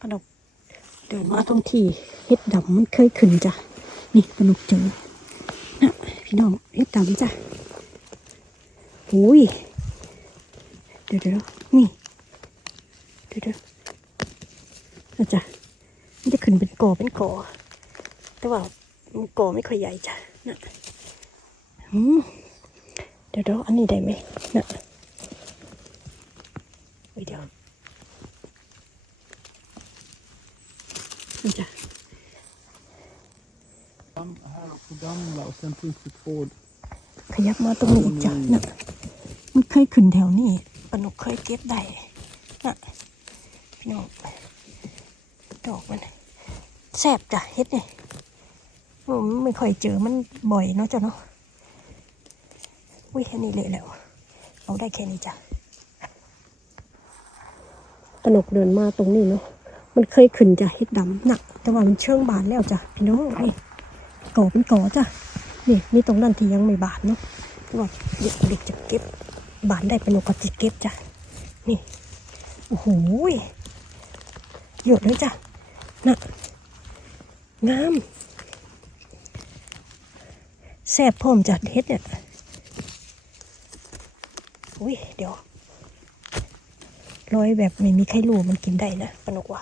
ปนกเดินมาตรงที่เฮ็ดดำมันเคยขึ้นจ้ะนี่ปนกเจอนะพี่น้องเฮ็ดดำจ้ะอุ้ยเดี๋ยวเดี๋ยวนี่เดี๋ยวเดี๋ยวอาจ้ะมันจะขึ้นเป็นกอเป็นกอแต่ว่ามันกอไม่ค่อยใหญ่จ้ะนะอืมเดี๋ยวเดี๋ยวอันนี้ได้ไหมนะเดี๋ยว ขยับมาตรงนี้อีกจ้ะนะมันเคยขึ้นแถวนี้ปนกเคยเก็บได้นะพี่น้องดอกมันแซ่บจ้ะเฮ็ดนี่ผมไม่ค่อยเจอมันบ่อยเนาะจ้ะเนาะอุ้ยแค่นี้เละแล้ว เอาได้แค่นี้จ้ะปนกเดินมาตรงนี้เนาะมันเคยขึ้นจ้ะเฮ็ดดำหนักแต่ว่ามันเชื่องบานแล้วจ้ะพี่น้องนี่ ก่อเป็นก่อจ้ะนี่นี่ตรงนั้นที่ยังไม่บานเนาะว่าเด็กเด็กจะเก็บบานได้เป็นโอกาสจะเก็บจ้ะนี่โอ้โหยเยอะเลยจ้ะนะงามแซ่บพร้อมจัดเฮ็ดเนี่ยอุ้ยเดี๋ยวร้อยแบบไม่มีใครรู้มันกินได้นะปนกว่า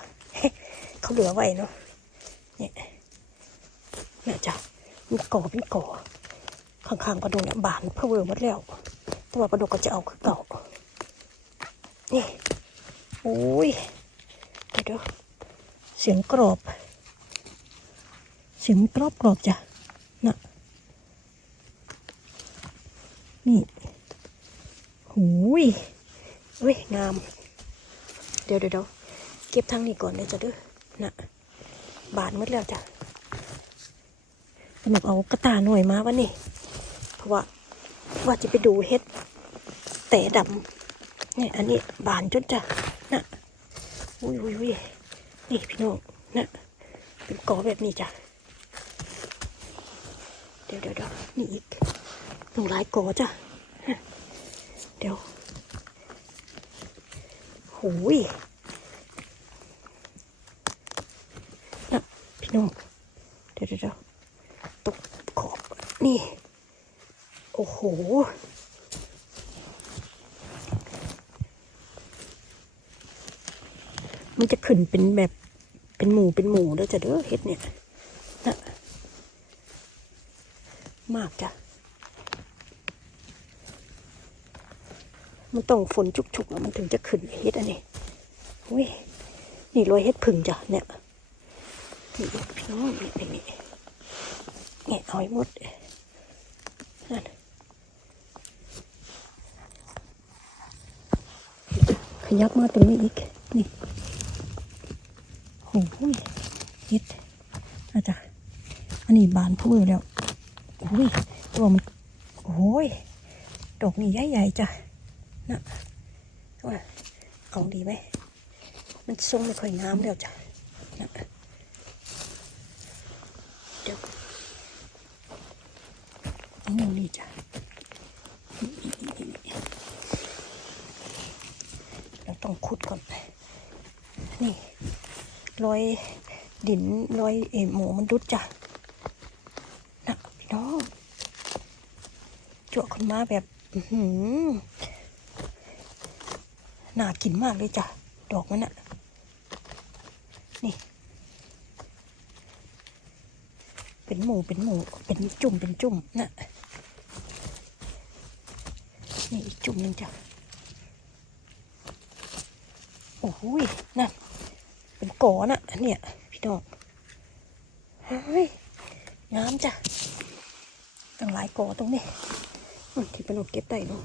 เขาเหลือไว้เนาะเนี่ย เนี่ยจ้ะมันก่อเป็นก่อข้างๆปลาดุกเนี่ยบานเพอเวอร์หมดแล้วต่ว่าปลาดุกก็จะเอาคือเก่านี่โอ้ยเดี๋ยวเดี๋ยวเสียงกรอบ เสียงกรอบกรอบจ้ะน่ะนี่หูยเว้ยงาม เดี๋ยวเดี๋ยวเก็บทางนี้ก่อนเลยจ้ะด้อน่ะบานหมดแล้วจ้ะ สนุกเอากระตาหน่วยมาวันนี้เพราะว่าว่าจะไปดูเฮ็ด แต่ดำเนี่ยอันนี้บานจนจะนะอุ้ยอุ้ยอุ้ยนี่พี่น้องนะเป็นกอแบบนี้จ้ะเดี๋ยวเดี๋ยวเดี๋ยวนี่อีกหนูหลายกอจ้ะนะเดี๋ยวหูยนะพี่น้องเดี๋ยวเดี๋ยวเดี๋ยว ตกขอบ นี่ โอ้โห มันจะขึ้นเป็นแบบเป็นหมูเป็นหมูเด้อจ้ะเด้อเฮ็ดเนี่ยนะมากจ้ะ มันต้องฝนชุกๆอะมันถึงจะขึ้นเฮ็ดอันนี้อุ้ยนี่รอยเฮ็ดผึ่งจ้ะเนี่ยนี่พี่น้องนี่นี่นี่แงะเอาให้หมด นั่นขยับมาตรงนี้อีก นี่โอ้โหเฮ็ดอาจารย์อันนี้บานพูดแล้วโอ้ยตัวมันโอ้ยดอกนี่ใหญ่ๆจ้ะนะว่าเอาดีไหมมันทรงไม่ค่อยงามแล้วจ้ะนะเดี๋ยว นี่นี่จ้ะเราต้องขุดก่อน นี่รอยดินรอยเอหมูมันดุดจ้ะนะพี่น้องจั่วขึ้นมาแบบหืน่ากินมากเลยจ้ะ ดอกมันอะนี่ เป็นหมูเป็นหมูเป็นจุ่มเป็นจุ่มน่ะ นี่อีกจุ่มหนึ่งจ้ะ โอ้โหยนั่นเป็นกอน่ะ เนี่ย พี่น้องเฮ้ยงามจ้ะตั้งหลายกอตรงนี้ที่ปนกเก็บได้เนาะ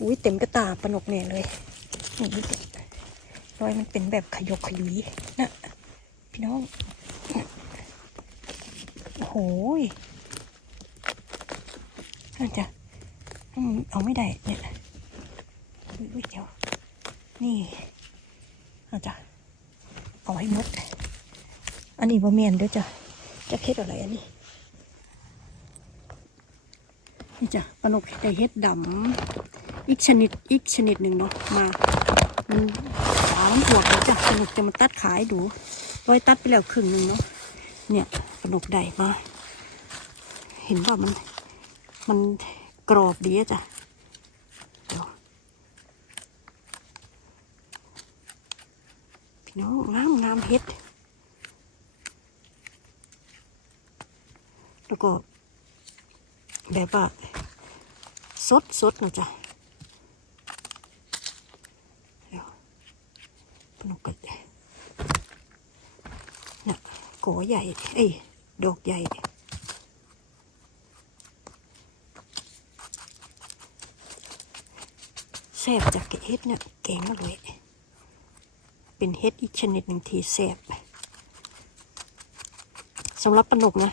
อุ้ยเต็มกระตาปนกเนี่ยเลยนี่รอยมันเป็นแบบขยกขยุยนะพี่น้อง โอ้โหย น่าจะเอาไม่ได้เนี่ยอุ๊ยเดี๋ยวนี่อาจจะเอาให้มด อันนี้บะเมียนเด้วยจ้ะจะเฮ็ดอะไรอันนี้นี่จ้ะปลานกได้เฮ็ดดำอีกชนิดอีกชนิดหนึ่งเนาะมามันบานมันหัวกันจ้ะสนุกจะมาตัดขายดูร้อยตัดไปแล้วครึ่งหนึ่งเนาะเนี่ยสนุกได้มา เห็นว่ามัน มันกรอบดีอะจ้ะเดี๋ยวพี่น้องงามงามเฮ็ด แล้วก็ แบบว่าสดสดนะจ๊ะเดี๋ยวปนุกกัดน่ะกอใหญ่ เอ้ย ดอกใหญ่ ซ่บจากเห็ดเนี่ยแกงอร่อยเป็นเห็ดอีกชนิดหนึ่งที่แซ่บสำหรับปนกนะ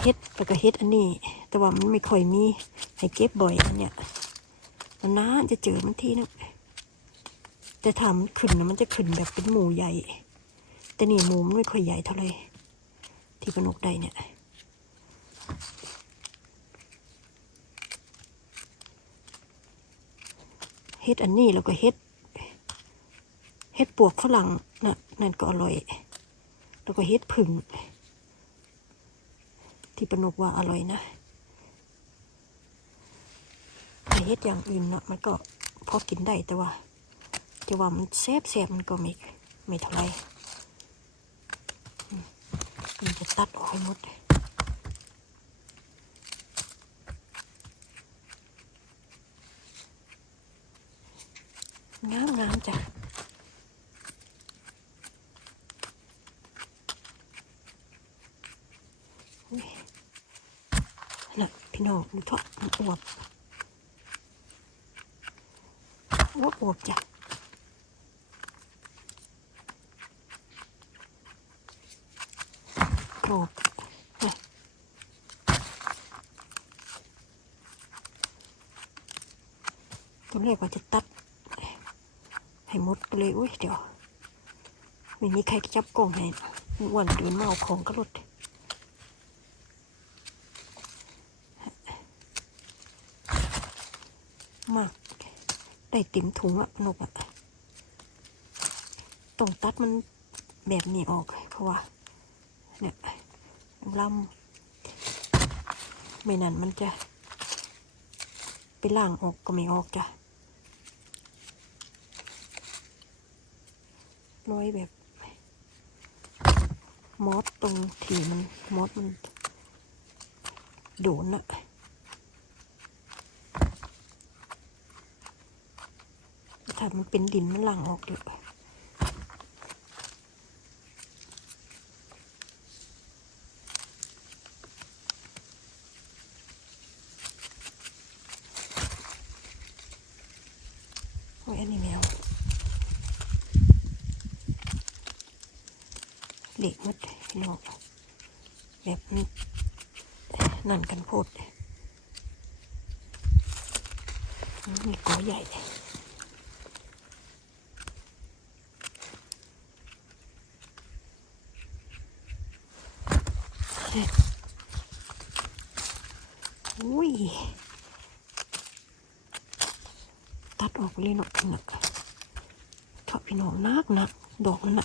เห็ดแล้วก็เห็ดอันนี้ แต่ว่ามันไม่ค่อยมีให้เก็บบ่อยอันเนี้ยนานจะเจอมันทีนะแต่ถามนขึ้นนะมันจะขึ้นแบบเป็นหมูใหญ่ แต่นี่หมูมันไม่ค่อยใหญ่เท่าไหร่ที่ปนกได้เนี่ย เฮ็ดอันนี้แล้วก็เฮ็ดเฮ็ดปวกฝรั่งน่ะนั่นก็อร่อย แล้วก็เฮ็ดผึ่งที่ปนกว่าอร่อยนะแต่เฮ็ดอย่างอื่นเนาะมันก็พอกินได้แต่ว่าแต่ว่ามันแซ่บแซ่บมันก็ไม่ไม่เท่าไหรอืมมันจะตัดออกให้หมด งามงามจ้ะน่ะพี่น้องดูเถอะมันอวบอวบอวบจ้ะกรอบนะตัวเรียกว่าจะตัด ให้หมดไปเลยอุ้ยเดี๋ยวไม่มีใครจับกล่องให้อวันเดินมาเอาของก็รถมาก ได้เต็มถุงอะนกอะต้องตัดมันแบบนี้ออกเพราะว่าเนี่ยลำไม่นั้นมันจะ ไปล่างออกก็ไม่ออกจ้ะ ร้อยแบบมอสตรงถี่มันมอสมันโดนอะถ้ามันเป็นดินมันหลังออกเยอะอ้ยอันนี้แมว เละหมดพี่น้องแบบนี้นั่นกันโพดมีกอใหญ่เลยอุ้ย ตัดออกเลยเนาะหนักชอบพี่น้องนักนักดอกมันน่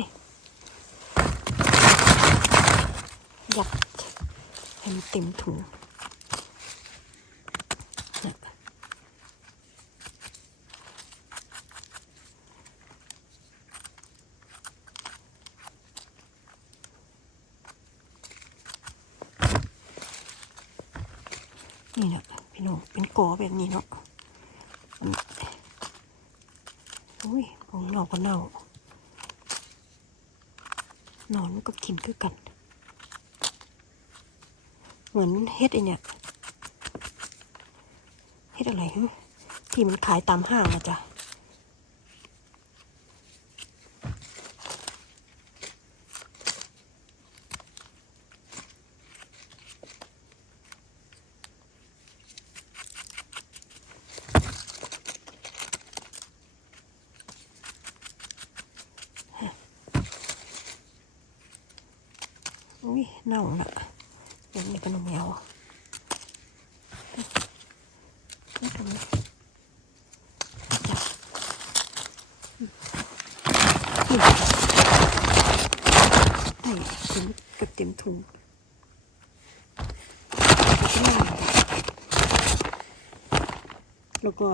ะยัดให้มันเต็มถุงนี่เนาะพี่น้องเป็นกอแบบนี้เนาะอุ้ยของเน่าก็เน่า นอนมันก็กินคือกัน เหมือนเฮ็ดไอเนี่ยเฮ็ดอะไรที่มันขายตามห้างนะจ๊ะ น่องละอย่างนี้เป็นแมวนี่ตรงดเต็มกับเต็มถุงแล้วก็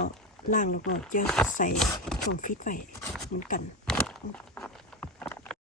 ล่างแล้วก็จะใส่ถุงฟิตไว้เหมือนกัน